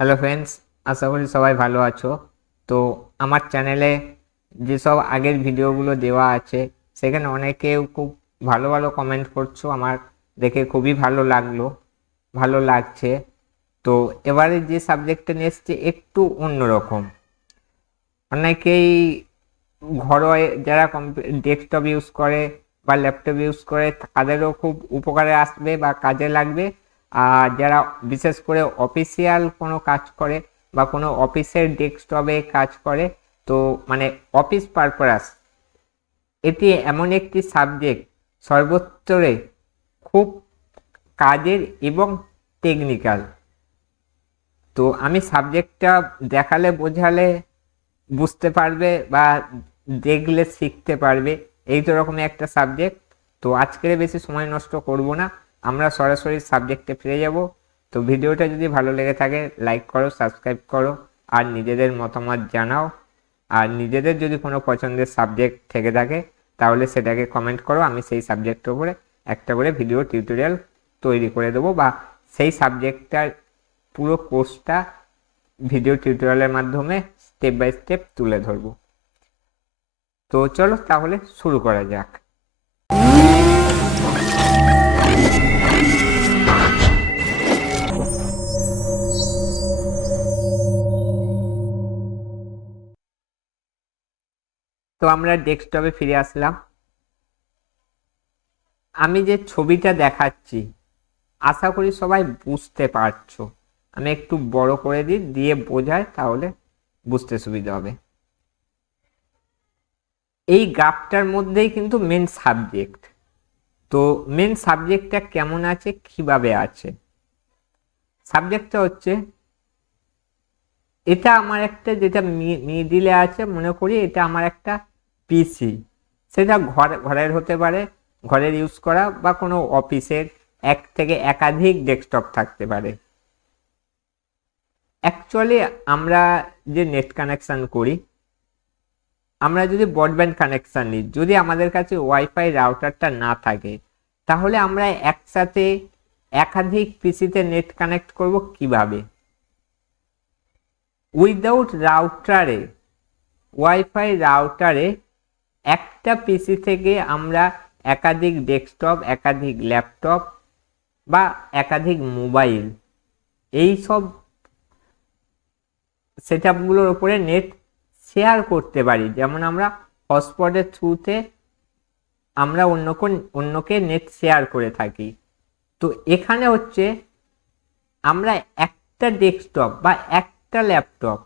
Hello friends, আশা করি সবাই ভালো আছো। তো আমার চ্যানেলে যেসব আগের ভিডিওগুলো দেওয়া আছে সেখানে অনেকেও খুব ভালো ভালো কমেন্ট করছো, আমার দেখে খুবই ভালো লাগছে। তো এবারে যে সাবজেক্টটা নিয়ে এসেছি একটু অন্যরকম। অনেকেই ঘরোয়া যারা ডেস্কটপ ইউজ করে বা ল্যাপটপ ইউজ করে তাদেরও খুব উপকারে আসবে বা কাজে লাগবে। আর যারা বিশেষ করে অফিসিয়াল কোনো কাজ করে বা কোনো অফিসের ডেস্কটপে কাজ করে, তো মানে অফিস পারপাস, এটি এমন একটি সাবজেক্ট সর্বত্রে খুব কাজের এবং টেকনিক্যাল। তো আমি সাবজেক্টটা দেখালে বোঝালে বুঝতে পারবে বা দেখলে শিখতে পারবে, এই তো রকমই একটা সাবজেক্ট। তো আজকের বেশি সময় নষ্ট করব না, আমরা সরাসরি সাবজেক্টে ফিরে যাব। তো ভিডিওটা যদি ভালো লেগে থাকে লাইক করো, সাবস্ক্রাইব করো, আর নিজেদের মতামত জানাও। আর নিজেদের যদি কোনো পছন্দের সাবজেক্ট থেকে থাকে তাহলে সেটাকে কমেন্ট করো, আমি সেই সাবজেক্টের উপরে একটা করে ভিডিও টিউটোরিয়াল তৈরি করে দেবো, বা সেই সাবজেক্টটার পুরো কোর্সটা ভিডিও টিউটোরিয়ালের মাধ্যমে স্টেপ বাই স্টেপ তুলে ধরবো। তো চলো তাহলে শুরু করা যাক। তো আমরা ডেস্কটপে ফিরে আসলাম। আমি যে ছবিটা দেখাচ্ছি আশা করি সবাই বুঝতে পারছো। আমি একটু বড় করে দিই, দিয়ে বোঝাই, তাহলে বুঝতে সুবিধা হবে। এই গ্রাফটার মধ্যেই কিন্তু মেন সাবজেক্ট। তো মেন সাবজেক্টটা কেমন আছে, কিভাবে আছে? সাবজেক্টটা হচ্ছে, এটা আমার একটা, যেটা মিডিলে আছে, মনে করি এটা আমার একটা পিসি। সেটা ঘরের হতে পারে, ঘরের ইউজ করা, বা কোনো অফিসের এক থেকে একাধিক ডেস্কটপ থাকতে পারে। অ্যাকচুয়ালি আমরা যে নেট কানেকশন করি, আমরা যদি ব্রডব্যান্ড কানেকশন নিই, যদি আমাদের কাছে ওয়াইফাই রাউটারটা না থাকে, তাহলে আমরা একসাথে একাধিক পিসিতে নেট কানেক্ট করব কিভাবে? উইদাউট রাউটারে, ওয়াইফাই রাউটারে একটা পিসি থেকে আমরা একাধিক ডেস্কটপ, একাধিক ল্যাপটপ বা একাধিক মোবাইল, এই সব সেটআপগুলোর উপরে নেট শেয়ার করতে পারি। যেমন আমরা হটস্পটের থ্রুতে আমরা অন্যকে নেট শেয়ার করে থাকি। তো এখানে হচ্ছে আমরা একটা ডেস্কটপ বা একটা ল্যাপটপ,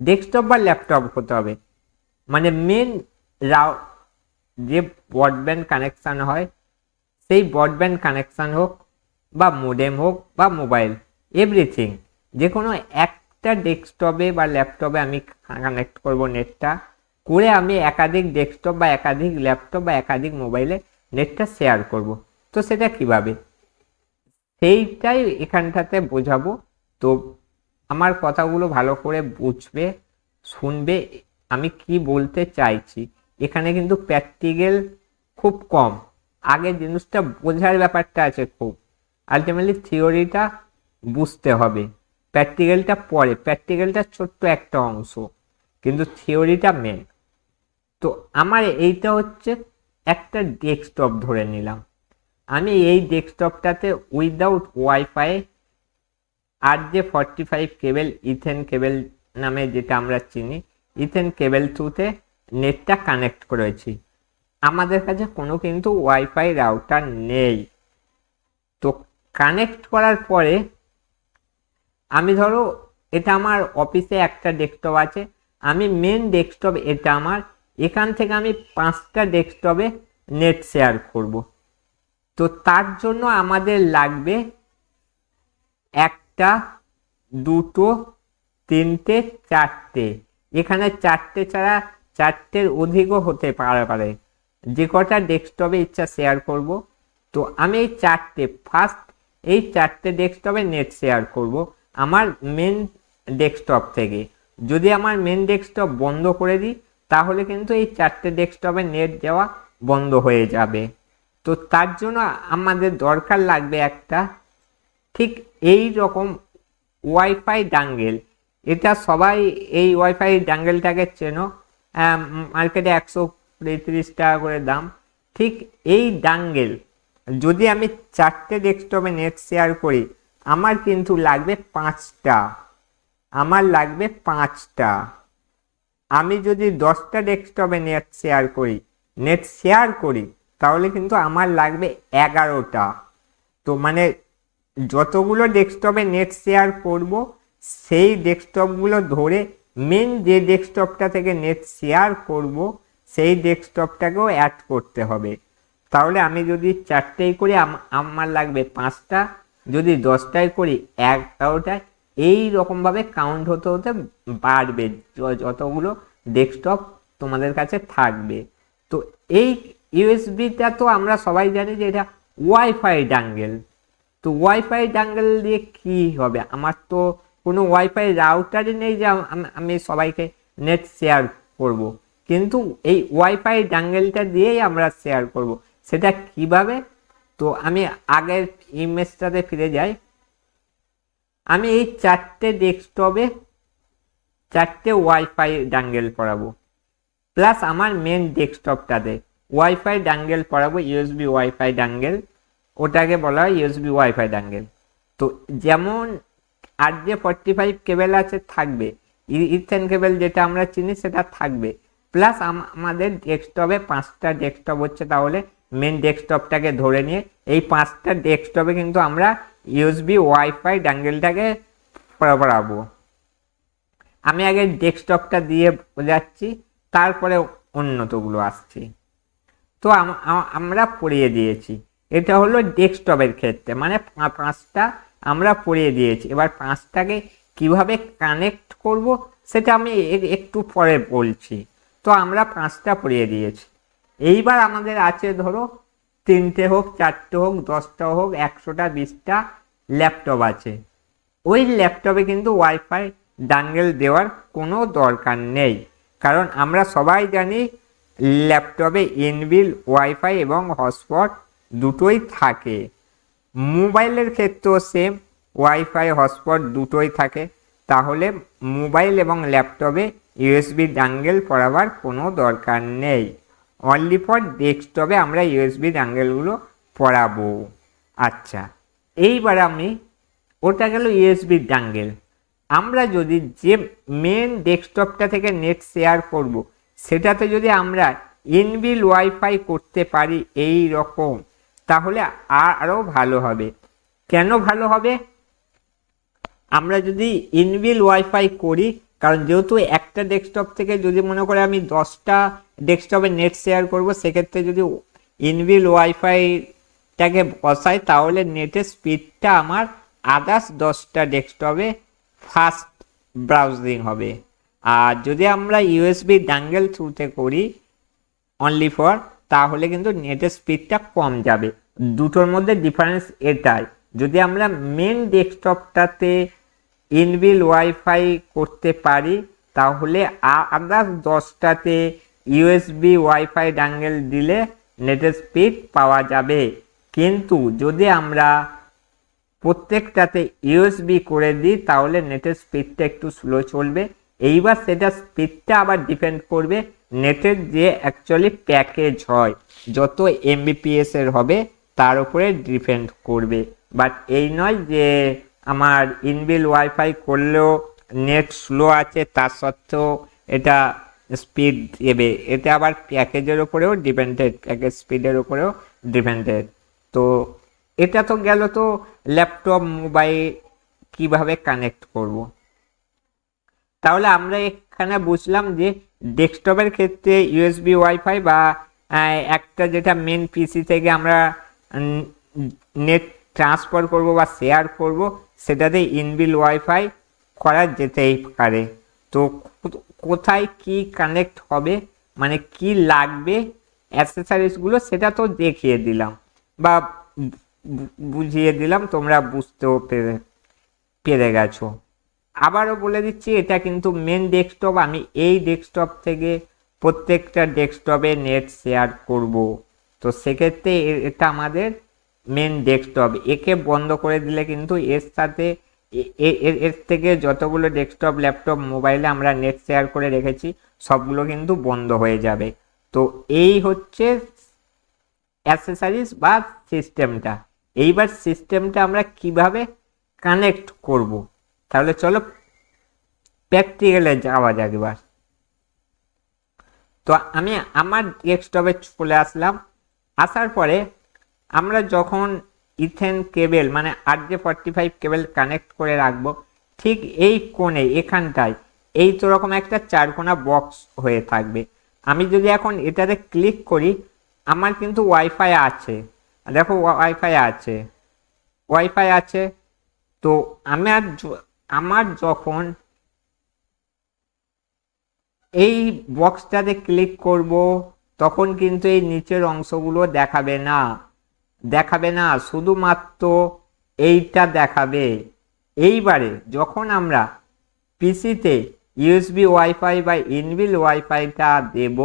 ডেস্কটপ বা ল্যাপটপ হতে হবে, মানে মেন রাউ যে ব্রডব্যান্ড কানেকশন হয়, সেই ব্রডব্যান্ড কানেকশন হোক বা মোডেম হোক বা মোবাইল, এভরিথিং, যে কোনো একটা ডেস্কটপে বা ল্যাপটপে আমি কানেক্ট করব নেটটা, করে আমি একাধিক ডেস্কটপ বা একাধিক ল্যাপটপ বা একাধিক মোবাইলে নেটটা শেয়ার করব। তো সেটা কিভাবে, সেইটাই এখানটাতে বোঝাবো। তো আমার কথাগুলো ভালো করে বুঝবে, শুনবে, আমি কি বলতে চাইছি। এখানে কিন্তু প্র্যাকটিক্যাল খুব কম, আগে জিনিসটা বোঝার ব্যাপারটা আছে খুব। আলটিমেটলি থিওরিটা বুঝতে হবে, প্র্যাকটিক্যালটা পরে, প্র্যাকটিক্যালটা ছোট্ট একটা অংশ, কিন্তু থিওরিটা মেন। তো আমার এইটা হচ্ছে একটা ডেস্কটপ ধরে নিলাম। আমি এই ডেস্কটপটাতে উইদাউট ওয়াইফাই আর যে 45 কেবল, ইথেন কেবল নামে যেটা আমরা চিনি, ইথেন কেবল থ্রুতে নেটটা কানেক্ট করেছি। আমাদের কাছে কোনো কিন্তু ওয়াইফাই রাউটার নেই। তো কানেক্ট করার পরে আমি ধরো, এটা আমার অফিসে একটা ডেস্কটপ আছে, আমি মেন ডেস্কটপ এটা আমার, এখান থেকে আমি 5টা ডেস্কটপে নেট শেয়ার করব। তো তার জন্য আমাদের লাগবে একটা, দুটো, তিনটে, চারটে। এখানে চারটে ছাড়া চারটের অধিকও হতে পারে, যে কটা ডেস্কটপে ইচ্ছা শেয়ার করব। তো আমি এই চারটে, ফার্স্ট এই চারটে ডেস্কটপে নেট শেয়ার করব আমার মেন ডেস্কটপ থেকে। যদি আমার মেন ডেস্কটপ বন্ধ করে দিই, তাহলে কিন্তু এই চারটে ডেস্কটপে নেট যাওয়া বন্ধ হয়ে যাবে। তো তার জন্য আমাদের দরকার লাগবে একটা, ঠিক এই রকম ওয়াইফাই ডাঙ্গেল। এটা সবাই এই ওয়াইফাই ডাঙ্গেলটাকে চেনো, মার্কেটে 135 টাকা করে দাম। ঠিক এই ডাঙ্গেল যদি আমি 4টে ডেস্কটপে নেট শেয়ার করি, আমার কিন্তু লাগবে 5টা। আমার লাগবে 5টা। আমি যদি 10টা ডেস্কটপে নেট শেয়ার করি তাহলে কিন্তু আমার লাগবে 11টা। তো মানে যতগুলো ডেস্কটপে নেট শেয়ার করব সেই ডেস্কটপগুলো ধরে মেন যে ডেস্কটপটা থেকে নেট শেয়ার করব সেই ডেস্কটপটাকেও অ্যাড করতে হবে। তাহলে আমি যদি 4টেই করি আমার লাগবে 5টা, যদি 10টায় করি 11টা। এই রকমভাবে কাউন্ট হতে হতে বাড়বে যতগুলো ডেস্কটপ তোমাদের কাছে থাকবে। তো এই ইউএসবিটা তো আমরা সবাই জানি যে এটা ওয়াইফাই ডাঙ্গেল। তো ওয়াইফাই ডাঙ্গেল দিয়ে কি হবে? আমার তো কোনো ওয়াইফাই রাউটারই নেই যে আমি সবাইকে নেট শেয়ার করব, কিন্তু এই ওয়াইফাই ডাঙ্গেলটা দিয়েই আমরা শেয়ার করব। সেটা কিভাবে? তো আমি আগের ইমেজটাতে ফিরে যাই। আমি এই 4টে ডেস্কটপে 4টে ওয়াইফাই ডাঙ্গেল পড়াবো, প্লাস আমার মেন ডেস্কটপটাতে ওয়াইফাই ডাঙ্গেল পড়াবো, ইউএসবি ওয়াইফাই ডাঙ্গেল। ওটাকে বলা হয় ইউএসবি ওয়াইফাই ডাঙ্গেল। তো যেমন RJ45 কেবেল আছে থাকবে, ইথেন কেবেল যেটা আমরা চিনি সেটা থাকবে, প্লাস আমাদের ডেস্কটপে 5টা ডেস্কটপ হচ্ছে, তাহলে মেন ডেস্কটপটাকে ধরে নিয়ে এই 5টা ডেস্কটপে কিন্তু আমরা ইউএসবি ওয়াইফাই ডাঙ্গেলটাকে পড়াবো। আমি আগে ডেস্কটপটা দিয়ে বোঝাচ্ছি, তারপরে অন্যতগুলো আসছি। তো আমরা পড়িয়ে দিয়েছি। এটা হলো ডেস্কটপের ক্ষেত্রে, মানে 5টা আমরা পড়িয়ে দিয়েছি। এবার 5টাকে কিভাবে কানেক্ট করব সেটা আমি একটু পরে বলছি। তো আমরা 5টা পড়িয়ে দিয়েছি। এইবার আমাদের আছে ধরো 3টে হোক, 4টে হোক, 10টা হোক, 100টা, 20টা ল্যাপটপ আছে। ওই ল্যাপটপে কিন্তু ওয়াইফাই ডাঙ্গেল দেওয়ার কোনো দরকার নেই, কারণ আমরা সবাই জানি ল্যাপটপে ইনবিল্ট ওয়াইফাই এবং হটস্পট দুটোই থাকে। মোবাইলের ক্ষেত্রেও সেম, ওয়াইফাই হটস্পট দুটোই থাকে। তাহলে মোবাইল এবং ল্যাপটপে ইউএসবি ডাঙ্গেল পড়াবার কোনো দরকার নেই। অনলি ফর ডেস্কটপে আমরা ইউএসবি ডাঙ্গেলগুলো পড়াবো। আচ্ছা, এইবার আমি ওটা গেল ইউএসবি ডাঙ্গেল। আমরা যদি যে মেন ডেস্কটপটা থেকে নেট শেয়ার করব সেটাতে যদি আমরা ইনবিল্ট ওয়াইফাই করতে পারি এই রকম, তাহলে আরও ভালো হবে। কেন ভালো হবে? আমরা যদি ইনবিল্ট ওয়াইফাই করি, কারণ যেহেতু একটা ডেস্কটপ থেকে যদি মনে করে আমি 10টা ডেস্কটপে নেট শেয়ার করব, সেক্ষেত্রে যদি ইনবিল্ট ওয়াইফাইটাকে বসাই তাহলে নেটের স্পিডটা আমার আদার্স 10টা ডেস্কটপে ফাস্ট ব্রাউজিং হবে। আর যদি আমরা ইউএসবি ডাঙ্গেল থ্রুতে করি অনলি ফর, তাহলে কিন্তু নেটের স্পিডটা কম যাবে। দুটোর মধ্যে ডিফারেন্স এটাই। যদি আমরা মেন ডেস্কটপটাতে ইনবিল্ট ওয়াইফাই করতে পারি তাহলে আদার্স 10টাতে ইউএসবি ওয়াইফাই ডাঙ্গেল দিলে নেটের স্পিড পাওয়া যাবে। কিন্তু যদি আমরা প্রত্যেকটাতে ইউএসবি করে দিই তাহলে নেটের স্পিডটা একটু স্লো চলবে। এইবার সেটা স্পিডটা আবার ডিপেন্ড করবে নেটের যে অ্যাকচুয়ালি প্যাকেজ হয়, যত এমবিপিএস এর হবে তার উপরে ডিপেন্ড করবে। বাট এই নয় যে আমার ইনবিল্ট ওয়াইফাই করলেও নেট স্লো আছে তার সত্ত্বেও এটা স্পিড দেবে। এটা আবার প্যাকেজের উপরেও ডিপেন্ডেড, প্যাকেজ স্পিডের উপরেও ডিপেন্ডেড। তো এটা তো গেল তো ল্যাপটপ মোবাইল কিভাবে কানেক্ট করব। তাহলে আমরা এখানে বুঝলাম যে ডেস্কটপের ক্ষেত্রে ইউএসবি ওয়াইফাই বা একটা যেটা মেন পিসি থেকে আমরা নেট ট্রান্সফার করব বা শেয়ার করব সেটাতে ইনবিল্ট ওয়াইফাই করা যেতেই পারে। তো কোথায় কি কানেক্ট হবে, মানে কি লাগবে অ্যাক্সেসরিজগুলো, সেটা তো দেখিয়ে দিলাম বা বুঝিয়ে দিলাম, তোমরা বুঝতেও পেরে গেছো। আবারও বলে দিচ্ছি, এটা কিন্তু মেন ডেস্কটপ। আমি এই ডেস্কটপ থেকে প্রত্যেকটা ডেস্কটপে নেট শেয়ার করব। তো সেক্ষেত্রে এটা আমাদের মেন ডেস্কটপ। একে বন্ধ করে দিলে কিন্তু এর সাথে এর থেকে যতগুলো ডেস্কটপ ল্যাপটপ মোবাইলে আমরা নেট শেয়ার করে রেখেছি সবগুলো কিন্তু বন্ধ হয়ে যাবে। তো এই হচ্ছে অ্যাক্সেসরিজ বা সিস্টেমটা। এইবার সিস্টেমটা আমরা কিভাবে কানেক্ট করব, তাহলে চলো প্র্যাকটিক্যালে যাওয়া যাক এবার। তো আমি আমার ডেস্কটপে চলে আসলাম। আসার পরে আমরা যখন ইথেন কেবেল মানে RJ45 কেবেল কানেক্ট করে রাখবো, ঠিক এই কোণে এখানটায় এই তো রকম একটা চারকোনা বক্স হয়ে থাকবে। আমি যদি এখন এটাতে ক্লিক করি, আমার কিন্তু ওয়াইফাই আছে, দেখো ওয়াইফাই আছে, ওয়াইফাই আছে। তো আমার যখন এই বক্সটাতে ক্লিক করব তখন কিন্তু এই নিচের অংশগুলো দেখাবে না, দেখাবে না, শুধুমাত্র এইটা দেখাবে। এইবারে যখন আমরা পিসিতে ইউএসবি ওয়াইফাই বা ইনবিল ওয়াইফাইটা দেব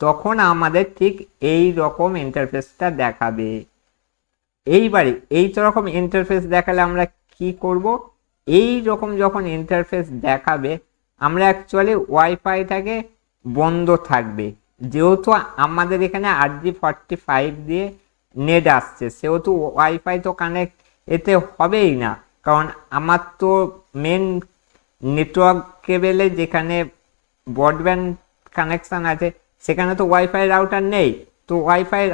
তখন আমাদের ঠিক এই রকম ইন্টারফেসটা দেখাবে। এইবারে এই রকম ইন্টারফেস দেখালে আমরা কি করব, এই রকম যখন ইন্টারফেস দেখাবে আমরা অ্যাকচুয়ালি ওয়াইফাইটাকে বন্ধ থাকবে, যেহেতু আমাদের এখানে RJ45 দিয়ে নেট আসছে সেহেতু ওয়াইফাই তো কানেক্ট এতে হবেই না, কারণ আমার তো মেন নেটওয়ার্ক কেবেলে যেখানে ব্রডব্যান্ড কানেকশান আছে সেখানে তো ওয়াইফাই রাউটার নেই। তো ওয়াইফাই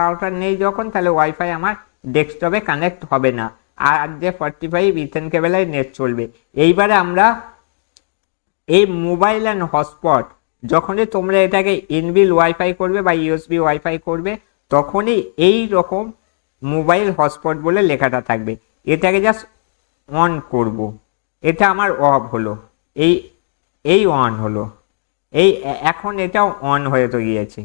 রাউটার নেই যখন, তাহলে ওয়াইফাই আমার ডেস্কটপে কানেক্ট হবে না, আর RJ45 ইথেন কেবেলে নেট চলবে। এইবারে আমরা এই মোবাইল অ্যান্ড হটস্পট যখনই তোমরা এটাকে ইনবিল ওয়াইফাই করবে বা ইউএসবি ওয়াইফাই করবে তখনই এই রকম মোবাইল হটস্পট বলে লেখাটা থাকবে, এটাকে জাস্ট অন করব। এটা আমার অফ হলো, এই এই অন হলো, এই এখন এটাও অন হয়ে তো গিয়েছে।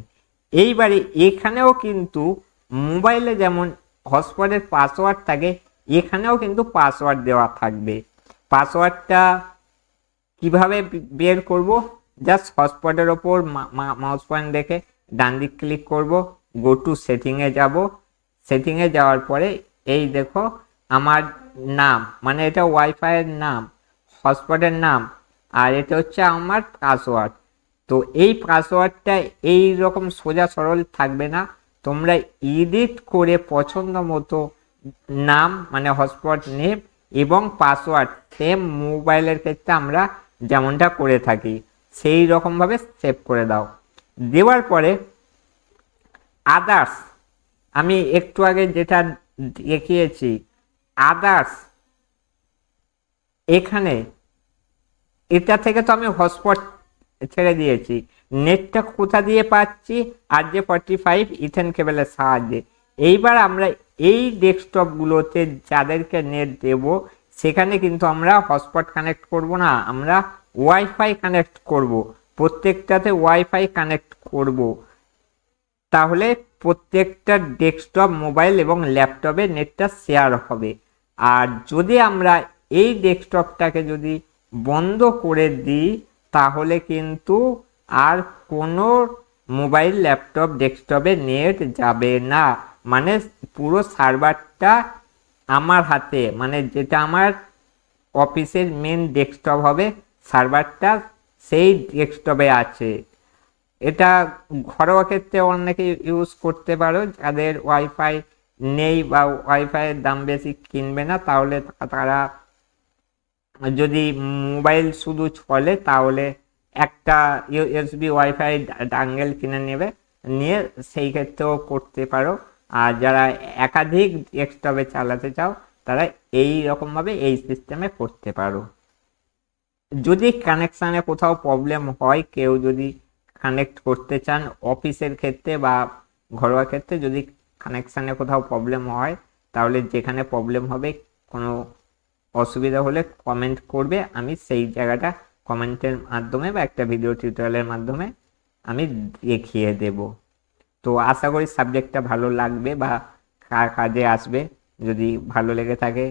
এইবারে এখানেও কিন্তু মোবাইলে যেমন হটস্পটের পাসওয়ার্ড থাকে এখানেও কিন্তু পাসওয়ার্ড দেওয়া থাকবে। পাসওয়ার্ডটা কিভাবে বের করব, জাস্ট হটস্পটের ওপর মাউস পয়েন্ট দেখে ডান দিক ক্লিক করব, গো টু সেটিংয়ে যাব, সেটিংয়ে যাওয়ার পরে এই দেখো আমার নাম মানে এটা ওয়াইফাইয়ের নাম, হটস্পটের নাম, আর এটা হচ্ছে আমার পাসওয়ার্ড। তো এই পাসওয়ার্ডটা এই রকম সোজা সরল থাকবে না, তোমরা এডিট করে পছন্দ মতো নাম মানে হটস্পট নেম এবং পাসওয়ার্ড সেম মোবাইলের ক্ষেত্রে আমরা যেমনটা করে থাকি সেই রকমভাবে সেভ করে দাও। দেওয়ার পরে আদার্স আমি একটু আগে যেটা দেখিয়েছি আদার্স, এখানে এটা থেকে তো আমি হটস্পট ছেড়ে দিয়েছি, নেটটা কোথা দিয়ে পাচ্ছি RJ45 ইথেন কেবেলের সাহায্যে। এইবার আমরা এই ডেস্কটপগুলোতে যাদেরকে নেট দেব সেখানে কিন্তু আমরা হটস্পট কানেক্ট করব না, আমরা ওয়াইফাই কানেক্ট করব, প্রত্যেকটাতে ওয়াইফাই কানেক্ট করব, তাহলে প্রত্যেকটা ডেস্কটপ মোবাইল এবং ল্যাপটপে নেটটা শেয়ার হবে। আর যদি আমরা এই ডেস্কটপটাকে যদি বন্ধ করে দিই তাহলে কিন্তু আর কোনো মোবাইল ল্যাপটপ ডেস্কটপে নেট যাবে না, মানে পুরো সার্ভারটা আমার হাতে, মানে যেটা আমার অফিসের মেন ডেস্কটপ হবে সার্ভারটা সেই ডেস্কটপে আছে। এটা ঘরোয়া ক্ষেত্রে অনেকে ইউজ করতে পারো, যাদের ওয়াইফাই নেই বা ওয়াইফাইয়ের দাম বেশি কিনবে না তাহলে তারা যদি মোবাইল শুধু চলে তাহলে একটা ইউএসবি ওয়াইফাই ডাঙ্গেল কিনে নেবে, নিয়ে সেই ক্ষেত্রেও করতে পারো। আর যারা একাধিক ডেস্কটপে চালাতে চাও তারা এই রকমভাবে এই সিস্টেমে করতে পারো। যদি কানেকশানে কোথাও প্রবলেম হয়, কেউ যদি কানেক্ট করতে চান অফিসের ক্ষেত্রে বা ঘরোয়া ক্ষেত্রে যদি কানেকশানে কোথাও প্রবলেম হয় তাহলে যেখানে প্রবলেম হবে কোনো অসুবিধা হলে কমেন্ট করবে, আমি সেই জায়গাটা কমেন্টের মাধ্যমে বা একটা ভিডিও টিউটোরিয়ালের মাধ্যমে আমি দেখিয়ে দেব। তো আশা করি সাবজেক্টটা ভালো লাগবে বা কাজে আসবে। যদি ভালো লেগে থাকে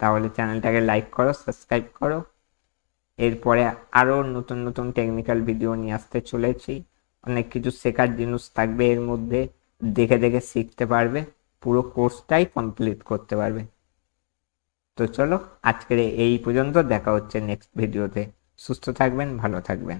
তাহলে চ্যানেলটাকে লাইক করো, সাবস্ক্রাইব করো। এরপরে আরও নতুন নতুন টেকনিক্যাল ভিডিও নিয়ে আসতে চলেছি, অনেক কিছু শেখার জিনিস থাকবে এর মধ্যে, দেখে দেখে শিখতে পারবে, পুরো কোর্সটাই কমপ্লিট করতে পারবে। তো চলো আজকের এই পর্যন্ত, দেখা হচ্ছে নেক্সট ভিডিওতে। সুস্থ থাকবেন, ভালো থাকবেন।